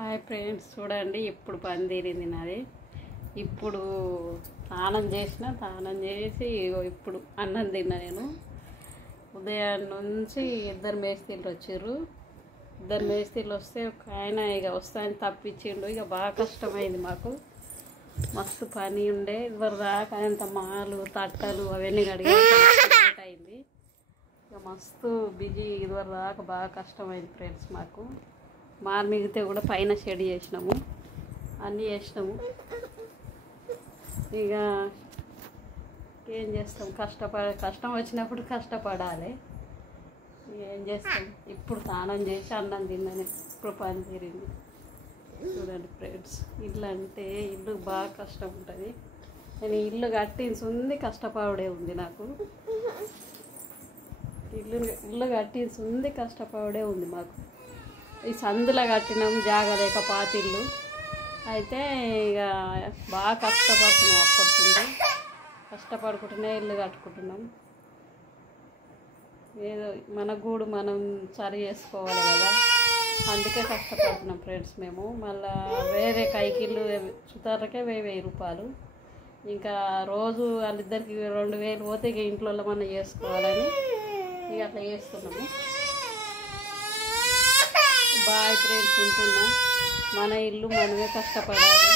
Hi friends, చూడండి ఇప్పుడు పని తీరింది నాది. ఇప్పుడు స్నానం చేసి ఇప్పుడు అన్నం తిన్నా. నేను ఉదయం నుంచి ఇద్దరు మేస్త్రీలు వచ్చారు. ఇద్దరు మేస్త్రీలు వస్తే ఒక ఆయన ఇక వస్తాయని తప్పించిండు. ఇక బాగా కష్టమైంది మాకు, మస్తు పని ఉండే. ఇదివరకు దాకా అంత మాలు తట్టలు అవన్నీ కడిగి అయింది. ఇక మస్తు బిజీ. ఇదివరకు దాకా బాగా కష్టమైంది ఫ్రెండ్స్ మాకు. మిగితే కూడా పైన షెడ్ చేసినాము, అన్నీ చేసినాము. ఇక ఏం చేస్తాం, కష్టం వచ్చినప్పుడు కష్టపడాలి. ఏం చేస్తాం. ఇప్పుడు స్నానం చేసి అన్నం తిన్నాను. ఇప్పుడు పని తీరింది. చూడండి ఫ్రెండ్స్, ఇల్లు అంటే ఇల్లు బాగా కష్టం ఉంటుంది. నేను ఇల్లు కట్టించి ఉంది, కష్టపడే ఉంది నాకు. ఇల్లు కట్టించి ఉంది, కష్టపడే ఉంది మాకు. ఈ సందులో కట్టినాం, జాగలేక పాతిళ్ళు అయితే ఇక బాగా కష్టపడుతున్నాం. అప్పటికుంది కష్టపడుకుంటూనే ఇల్లు కట్టుకుంటున్నాం. ఏదో మన గూడు మనం సరి చేసుకోవాలి కదా, అందుకే కష్టపడుతున్నాం ఫ్రెండ్స్ మేము. మళ్ళీ వేరే కైకిళ్ళు సుతారకే 1000 రూపాయలు. ఇంకా రోజు వాళ్ళిద్దరికి 2000 పోతే ఇక ఇంట్లో మనం చేసుకోవాలని ఇక అట్లా చేస్తున్నాము. బాయ్ ఫ్రెండ్స్, ఉంటున్నా. మన ఇల్లు మనమే కష్టపడాలి.